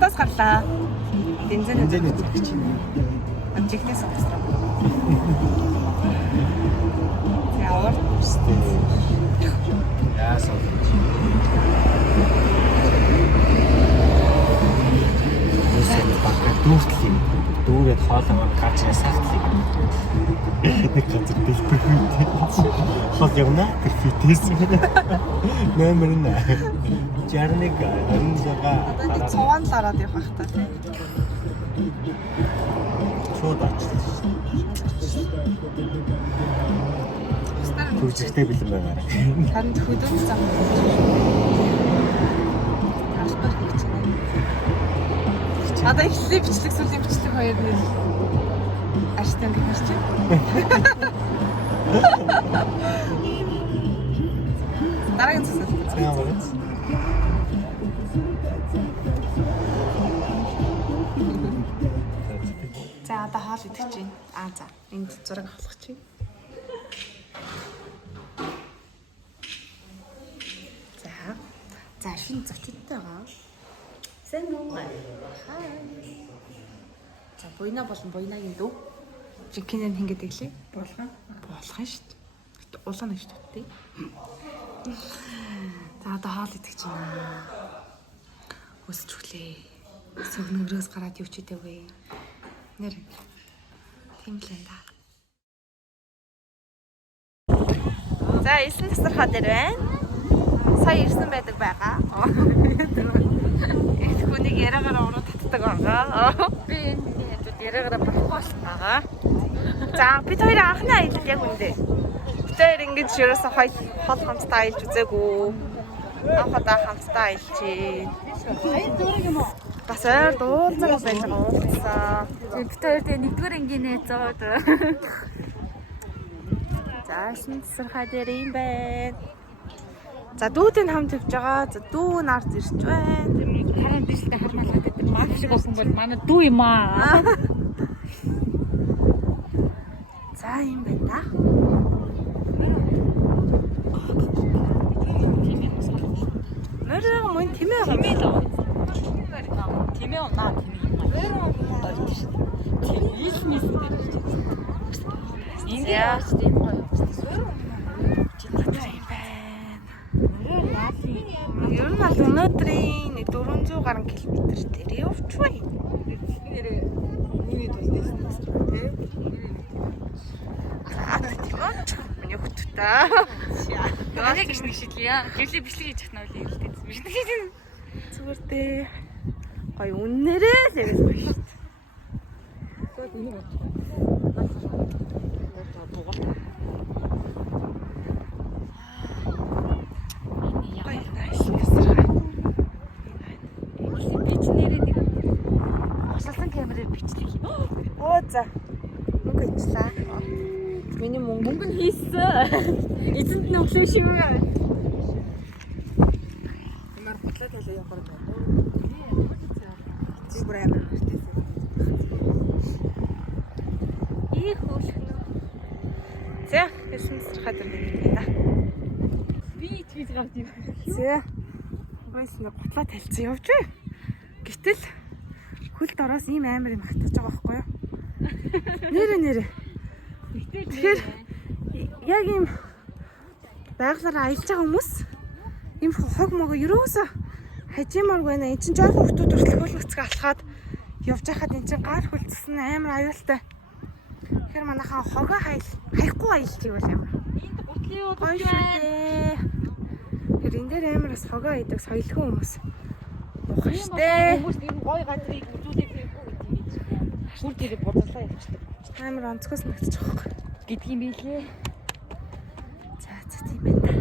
Тас гарлаа. Бензин үзэж чинь. Чихнээс авсан. Яавар Өстэй. Яасан. Үсээ багтаа дүүртлээ. Дүүрээд хоолойгоор гарч ирээ сахтлыг. Нэг газар дэлбэр хүйтэй. Хоол явна гэрфитээс. Номер 9. 61 26. одоо цуван л ороод явах та. Шууд очлоо. Түржигтэй бэлэн байгаа. Харин хөдөлж зам. Тасбар хийж байна. Одоо эхлэлийн бичлэг, сүүлийн бичлэг хоёр нэр аштай гэх юм чинь. Дараагийн засал. Яагаад? За одоо хоол идэх чинь. За энд зураг авах чинь. За шинэ зочдтой байгаа. Сэн үү? Хай. За буйна болон буйнагийн дүү. Жинхэнэ хингээд иглээ. Болгон шүү дээ. Улаан нь шүү дээ. За одоо хоол идэх чинь. Өсч хүлээ. Сүгнөрөөс гараад юу ч идэвгүй. Нэр тийм л энэ. За 9 тасархаа дээр байна. Сая ирсэн байдаг байгаа. Их хүнийг яраагаар ороо татдаг байгаа. Би энэ яраагаар болох байгаа. За бид хоёр анхны аялал яг үндэ. Бид хоёр ингэж ерөөсөө хол хамтдаа аялж үзээгүй. Анхудаа хамтдаа аялжээ. Бас ойр дуулзага байж байгаа уулзсан. Бид хоёр тэгээ нэгдүгээр ангийн зоод. За шинэсэрхай дээр юм байна. За дүүдийн хамт явж байгаа. За дүү нарт ирж байна. Харин дэжлээ хармалаад байдаг. Мав шиг охин бол манай дүү юм аа. За юм байна да. Нэрээ мөн тэмээ байгаа. Тэмээ унаа тэмээ юм аа. Тийм нийлмэс дээр гэж. Ингээ яаш тийм гоё. Ер нь бол өнөөдрийн 400 гаруй километр дээр явж байна. Нэрээ үүний тул дэсэн тий. Миний хөтөтэй. Яг гэж нэг шидлээ. Гэвлээ бичлэг хийж чадна уу хэлдэг юм шиг. Зүгээр дээ. Гоё үннээрээ л яг гоё шүү дээ. Тэгээд энийг бач. За. Мөнгө ичлээ. Миний мөнгө нь хийсэн. Эзэнт нь өглөө шивээ. Ямар бодлоо талаа явахаар байна. Чи бүр амар хэрэгтэй. Их хөөлхнө. За, хэсэг сархад ирэх юм да. Би tweet гард юм. За. Гойсноо готлоо талцсан явж бай. Гэтэл хөл дороос ийм амар юм хатаж байгаа байхгүй юу? Нэрэ. Тэгэхээр яг ийм байгалаараа аялж байгаа хүмүүс ийм хог могоо ерөөсөө хажимааргүй байна. Энд чинь жоохон хүмүүс хүртэл хөлгөцгөө алхаад явж байхад энэ чинь гар хөлцсөн амар аюултай. Тэгэхээр манайхаа хогоо хаяхгүй аялж ивэл амар. Энд гутлын уу гоё шүү дээ. Тэр энэ дээр амар бас хогоо идэг соёлгүй хүмүүс. Мухаш дээ. Хүмүүс энэ гоё газрыг үзүүлэх юм уу гэж. Бүр дээр бодлоо явчихдаг. Амар онцгой санагдчих واخ. Гэдг юм билээ. За тийм байна да.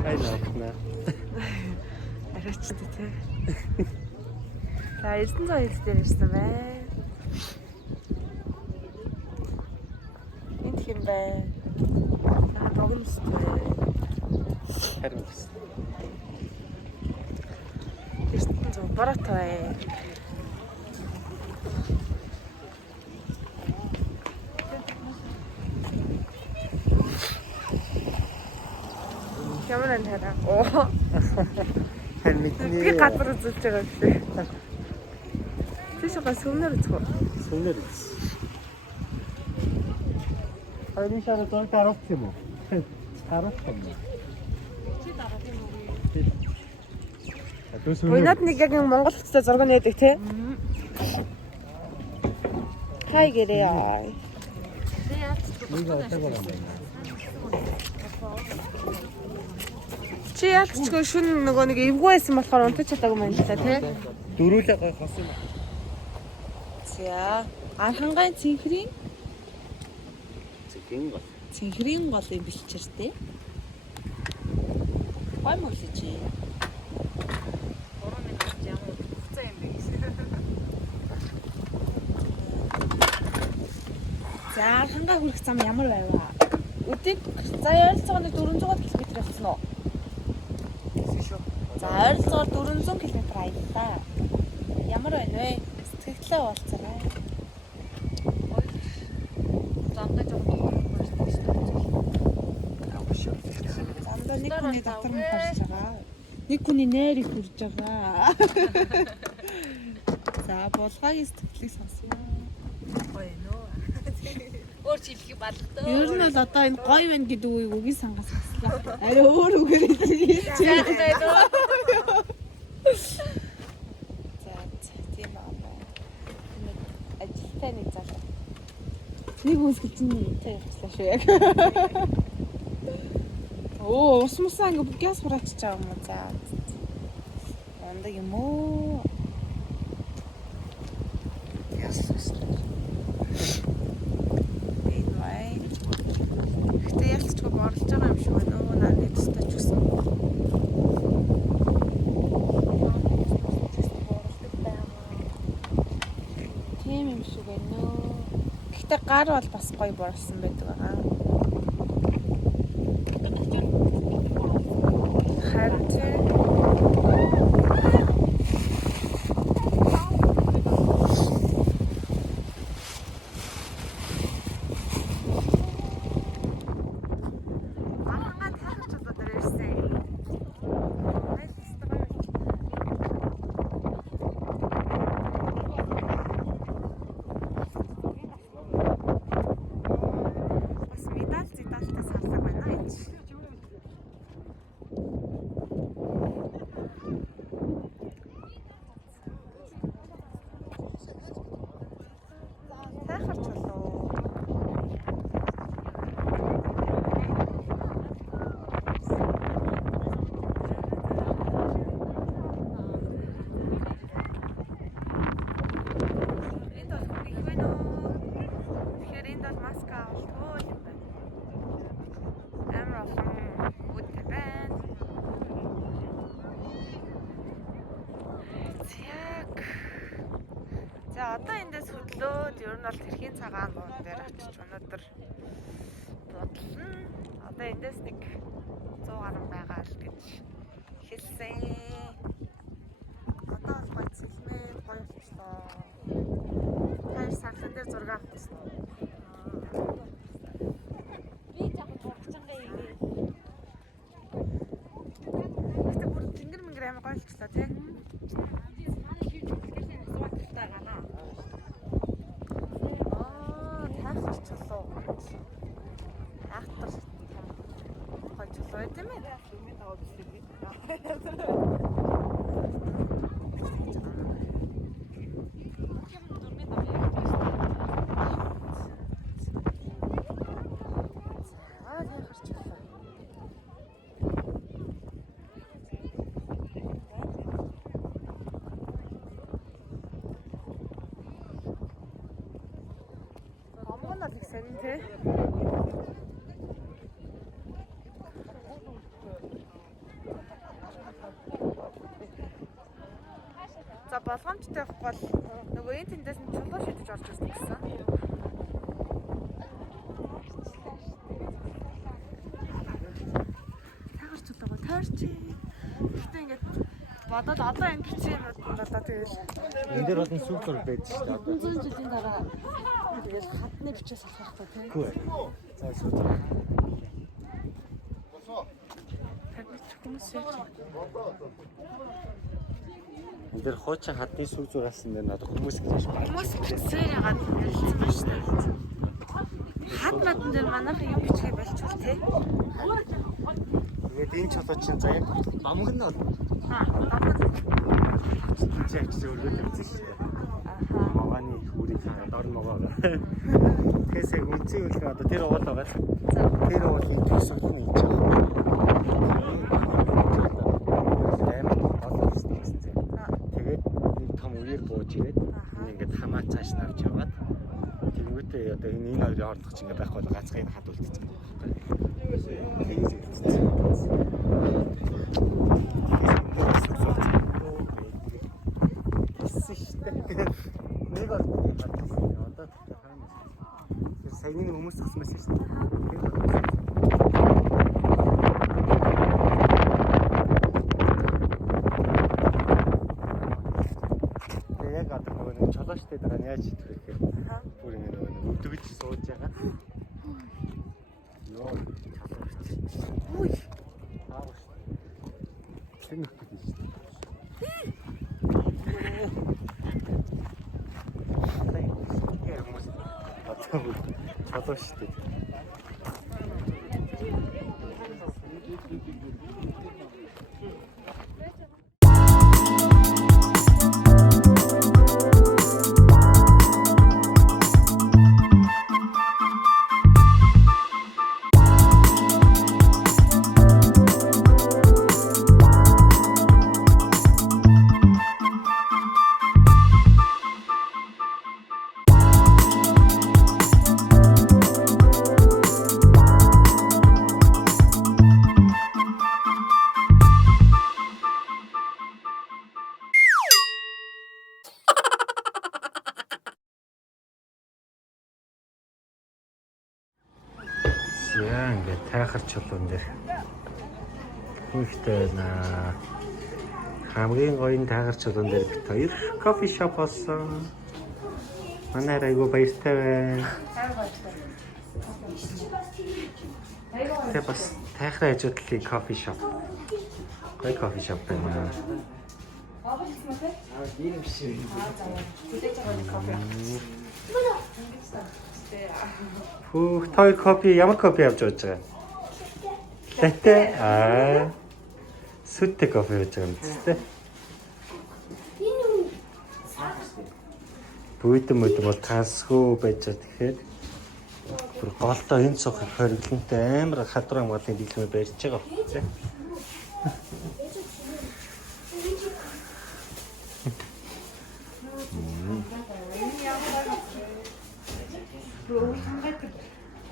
Хайлаахна. Арайчтай тий. За 900 хил дээр ирсэн бай. Энд хэм бай. За богиностой. Харин бас. Эрдэнэ боротой. Ямар ань хараа. Оо. Харин мэднэ. Би гадар үзүүлж байгаа гэдэг. Тийш гоо сүмнэр үзэх. Сүмнэр үз. Харин шаараа зон тарах юм уу? Тарах юм. Өнөөдөр нэг яг Монгол хөтөлбөр зураг нээдэг те. Хай гэрээ яа. Чи яалтчгүй шүн нөгөө нэг эвгүй байсан болохоор унтаж чадаагүй юм л та тий. Дөрүүлээ гой хос юм. За анхангай цэнхрийн Цэгэн гол. цэнхрийн гол юм бэлчээртэй. Гой мөглөж чи. 3 минут ямар хугацаа юм бэ гэсэн. За анхангай хүрэх зам ямар байваа? Өдөрт за ойролцоогоор 400 км болсон уу? За ойролцоогоор 400 км аяллаа. Ямар байна вэ? Сэтгэлдээ уулзаарай. Замдаа жоохон дуурайж замдаа нэг хүний доктор нь харж байгаа. Нэг хүний нээр их хүрж байгаа. За булгаагийн сэтгэлийг сонсъё. Гоё нөө. Өөр жилхий балгадаа. Ер нь бол одоо энэ гоё байна гэдэг үгийг сангаас сонслоо. Арай өөр үгээр хэлчихээ. За тийм аа. Ажилтай нэг залуу. Нэг үйлсгэлж нэртэй явуулсан шүү яг. Оо, ус мусаа ингээ бүгээс хураачиж байгаа юм уу? За. Ондаг юм уу? Ясс. Гэтэ ялцчгүй борлож байгаа юм шиг байна. Өө нарны төстэй ч гэсэн. Тийм юм шиг байна. Гэтэ гар бол бас гоё борлсон байдаг байгаа. Харин за одоо эндээс хөдлөөд ер нь бол тэрхийн цагаан нуун дээр очиж өнөөдөр бодлоо. Одоо эндээс нэг 100 гаруй байгаа л гэж хэлсэн. Одоо бол гоё цэлмээ гоё болчихлоо. Хайр сарлан дээр зураг авах гэсэн. Би яг бургацангаа игээ. Гэтэ бүр тэнгэр мэнгэр амар гоё болчихлоо тий. Тэ. За болгоомжтой явах бол нөгөө энэ тэндээс нь чулуу шидэж орж ирсэн гэсэн. Таагаар чулуугаа тойрч. Гэтэ ингээд бодоод одоо энэ бичсэн юм болоо тэгэл. Энэ дээр бол супер байж шүү дээ. 100 жилийн дараа тэгэл хатны бичээс авах хэрэгтэй тийм. Үгүй. За супер. Тагч хүмүүс яаж Энд дээр хуучин хадны сүр зураасан дээр надад хүмүүс гэж байна. хүмүүс гисээр ягаад хэлсэн ба шүү дээ. Хад мадан дээр манайх юм бичгээ болчихвол те. Тэгээд энэ чолоочин заяа бамг нь бол Намайг чигч зөвлөд явсан шүү дээ. Маваны хүрийг дор ногоога. Тэгэхээр яг үнцэн үлгэр одоо тэр уул байгаа. Тэр уулын төсөл нь хийж байгаа. Тэгээд нэг том үеэр бууж ирээд ингээд хамаа цааш навч яваад тэнгүүтээ одоо энэ хоёрын хоорондох чинь ингээд байхгүй бол гацхыг хад үлдчихэж байгаа байхгүй. Нэг бол одоо саяны хүмүүс зогсон байсан шүү дээ. Яг одоо нөгөө чолоочтой дараа яаж хийх вэ гэхээр бүр ингэ нөгөө өвдөгж сууж байгаа. Йоо чолооч. Үй. Аавш. Тэнэг гэж шүү дээ. Чолооч шүү дээ. Яа ингээд тайхар чулуун дээр хүүхдээ байна. Хамгийн гоё тайхар чулуун дээр бит хоёр кофе шоп болсон. Манай айгуу баяртай байна. Тэпас тайхар ажиглалын кофе шоп. Гоё кофе шоп байна. Фу, той кофе ямар кофе авч явж байгаа? Латте. Сүттэй кофе авч байгаа юм тест. Бүйтэн бол тасгүй байж байгаа тэгэхээр бүр голдоо энэ цог хориглонтой амар хадраа малын дийлмэ барьж байгаа хөөхтэй.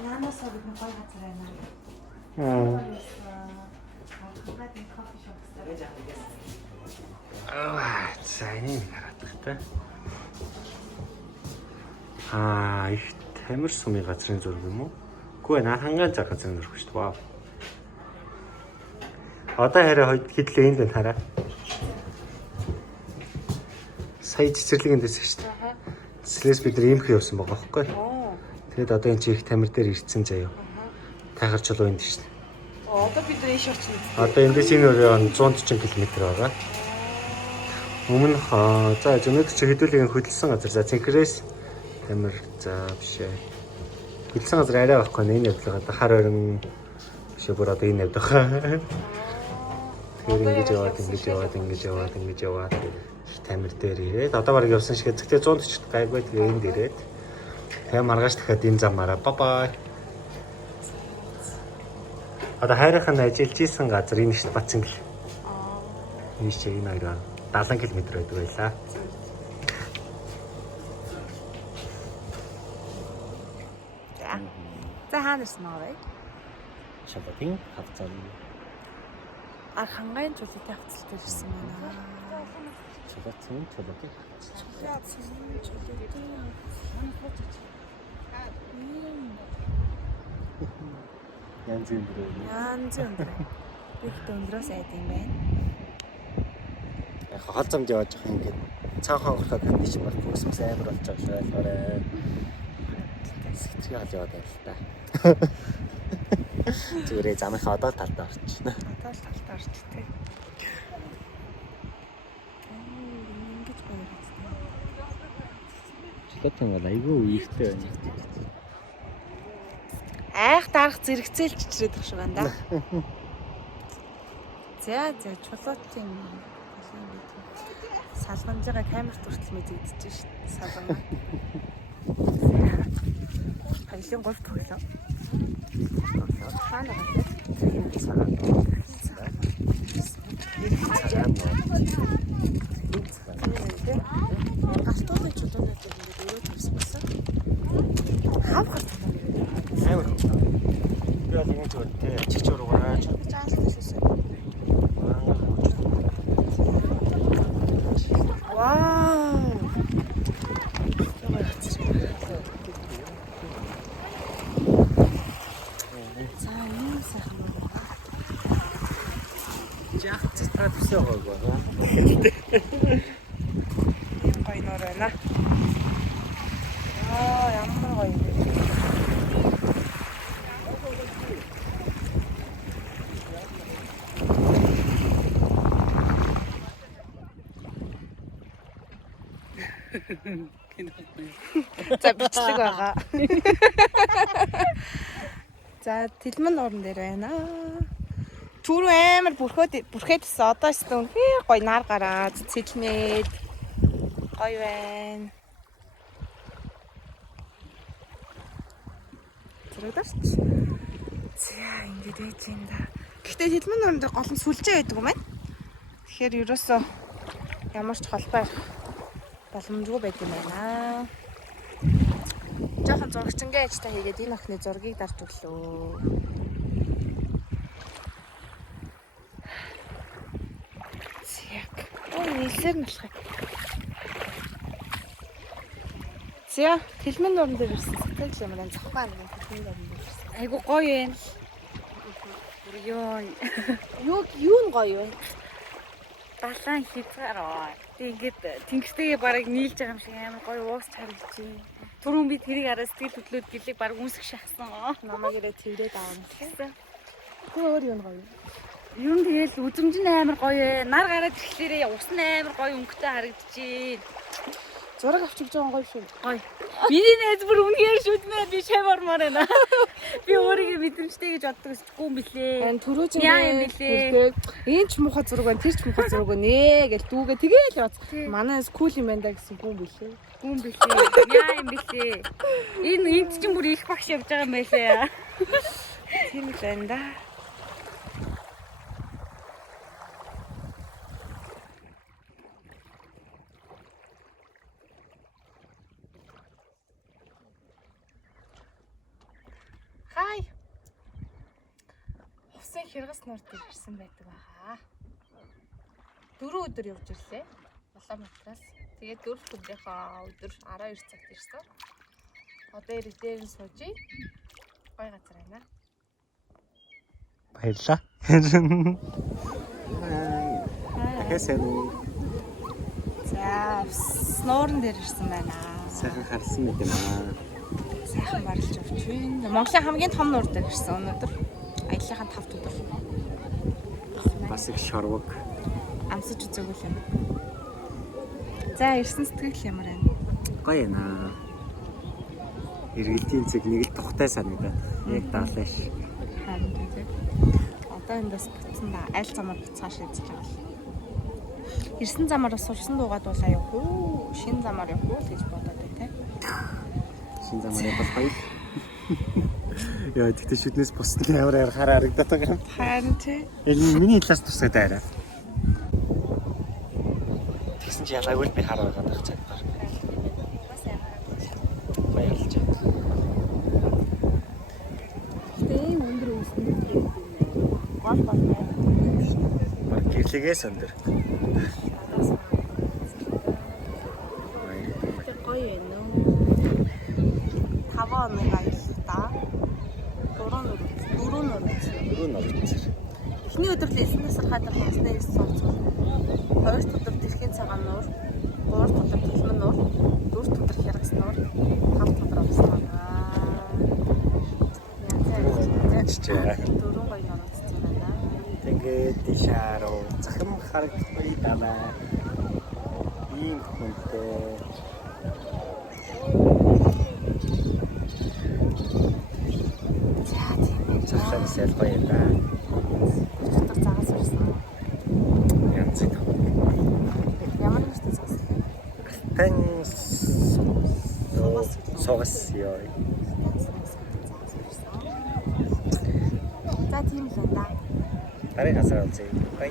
Яанасаа бид гоё газар байна. Сайн харагдахтай. Их тамир сумын газрын зураг юм уу? Үгүй наа хангаан цаг газрын зураг шүү дээ. Вау. Одоо хараа хэдлээ энд байна хараа. Сая цэцэрлэгийн дэс шүү дээ. Цэцэрлээс бид нар иймх явсан байгаа байхгүй? Тэгэд одоо энэ чи их тамир дээр ирсэн заяа. Тайхар чулуу энд шүү дээ. одоо бид нар ийш очно. Одоо эндээс энэ өрөө 140 км байгаа. Өмнөх за өнөөдөр чи хэдүүлгийн хөдөлсөн газар за цэнхрээс тамир за бишээ. Хөдөлсөн газар арай байхгүй энэ явдлага одоо хар орон бишээ бүр одоо энэ явдаг. Тэгэхээр ингэж яваад тамир дээр ирээд одоо баг явсан шиг зөвхөн 140 гайгүй тэгээ энд ирээд тэгээ маргааш дахиад энэ замаараа бай. Одоо хайрхан ажиллаж исэн газар энэ ихт Бацэнгэл. Энэ чи энэ хоёр 70 км байдаг байлаа. За хаана ирсэн аа вэ? Шабатын хавцаа. Хангайн чулуутай хавцал дээр ирсэн байна. Чулуун. Янз бүр. Их дөндрөөс айд юм байна. Яг хол замд явж байгаа ингээд цаахан ороход хэвчээ чинь бол космос амар болж байгаа шүү ойлгоорой. Сэтгэл яваад байна л та. Зүгээрээ замынхаа одоо талд орчихно. Одоо л талд орч тээ. Ингэж гоё юм. Чөлөөтэн бол айгүй үертэй байна. Айх дарах зэрэгцээл чичрээд их шиг байна да. За чулуутын салганж байгаа камерт хүртэл мэдэгдэж шít салгана. Хоёлын 3 төглөө. Хаана байгаа вэ? Гартуулын чулуунууд ингээд өрөө тавьсан байсан. Хав гарт Амар. Би бол ингэж бол тэ чич уруугаа ч жаалчихсан. Вау. За юм сайхан байна. жаах цэцраад төсөө гоогүй байна. Гоё нөр байна. Ямар гоё юм бэ? За бичлэг байгаа. За тэлмэн нууран дээр байна. Түрүү амар бүрхээдсэн одоо ч үнхээр гоё нар гараад цэлмээд гоё байна. Зэрэгдэрч. За ингэж ээж юм да. Гэхдээ тэлмэн нууран дээр гол нь сүлжээ байдаг юм байна. Тэгэхээр ерөөсөө ямар ч холбоо боломжгүй байт юм байна. Жохон зурагчингээ ажтай хийгээд энэ охины зургийг дарж өглөө. Зяг. Нэлээр нь болохыг. Зя, тэлмэн нууран дээр ирсэн. Сэтгэл юм байна. Зохион нэг тэлмэн нууран дээр ирсэн. Айгу гоё юм. Юу нь гоё вэ? Балаан хязгаараа. Тэгээд тэнгэртэйгээ бараг нийлж байгаа юм шиг амар гоё уус харагдчих. Түрүүн би тэрийг хараа сэтгэл хөдлөөд гэлийг бараг үнсэх шахсан. Намайг ирээ тэрээд аавна гэсэн. Хөө өөр юу нь гоё вэ? Ер нь тэгэл үзэмж нь амар гоё ээ. Нар гараад ирэхлээрээ ус нь амар гоё өнгөтэй харагдчихээн. Зураг авчиж байгаа гоё шүү. Гоё. Миний найз бүр үнээр шүдмээ би шавармаар байна. Би өөрийгөө мэдрэмжтэй гэж боддог гэсгүй юм блэ. Энэ түрүүжин Яа юм блэ. Энэ ч муухай зураг байна, тэр ч муухай зураг байна гэж дүүгээ тэгээл бац. Манайс кул юм байна да гэсэн гүн блэ. Гүн блэ. Яа юм блэ. Энд чинь бүр их багш явж байгаа юм байлаа. Тийм л байна да. Хай. Усан хэрэгс нуур дээр ирсэн байдаг баха. 4 өдөр явж ирлээ. Улаанбаатараас. Тэгээд 4 өдрийнхөө өдөр 12 цагт ирсэн. Одоо ирэх дээр нь суужий. Гой газар байна. Баярлаа. Хэсэн үү? За, снуурн дээр ирсэн байна. Сайхан харсан мэт юм аа. Сайхан барилж авч байна. Монголын хамгийн том нуур дээр ирсэн өнөөдөр. Аяллахын 5 өдөр. Бас их шорвог. Амсаж үзээгүй л юм. За, ирсэн сэтгэл ямар байна? Гоё яана. Эргэлтийн цэг нэг л тухтай санагдаад. Яг даалаа ш. Харин тийм. Одоо энэ бас буцсан да. Аль замаар буцаа шийдэж байгаа л. Ирсэн замаар бас сурсан дуугаад бол аюугүй. Шинэ замаар явах уу гэж бодоод бай тээ. Шинэ замаар явах гоё. Яа, тэгтээ шүднээс бусдын амар харагдаад байгаа юм. Харин тий. Миний талаас тусаад арай. Тэгсэн чи ялаагүй би хараад байгаа дах цагтаар. Баярлж байна. Тэ өндөр үүснэ. Гол байна. Гэрлэгээс өндөр. Гоё юм уу? 5 хоног аяллаа. 4 нөр. Эхний өдөр л эсэндээс хадах хүмүүстэй ирсэн сонцгол. 2 дахь өдөр тэрхийн цагаан нуур, 3 дахь өдөр тэлмэн нуур, 4 дахь өдөр хэрэгс нуур, 5 дахь өдөр ус нуур. харагдчихж байгаа. Дөрөв гоё харагдаж байна. Тэгээд тийшээ руу захим харагдахгүй даа. Ийм хүнтэй. За тийм ээ. Захим сэлбай даа. Өчигдөр загас ирсэн. Янз бүр. Ямар нэгэн загас. Тэн согос ёо. За тийм л энэ да. Дараагийн хасаа үзье. Бай.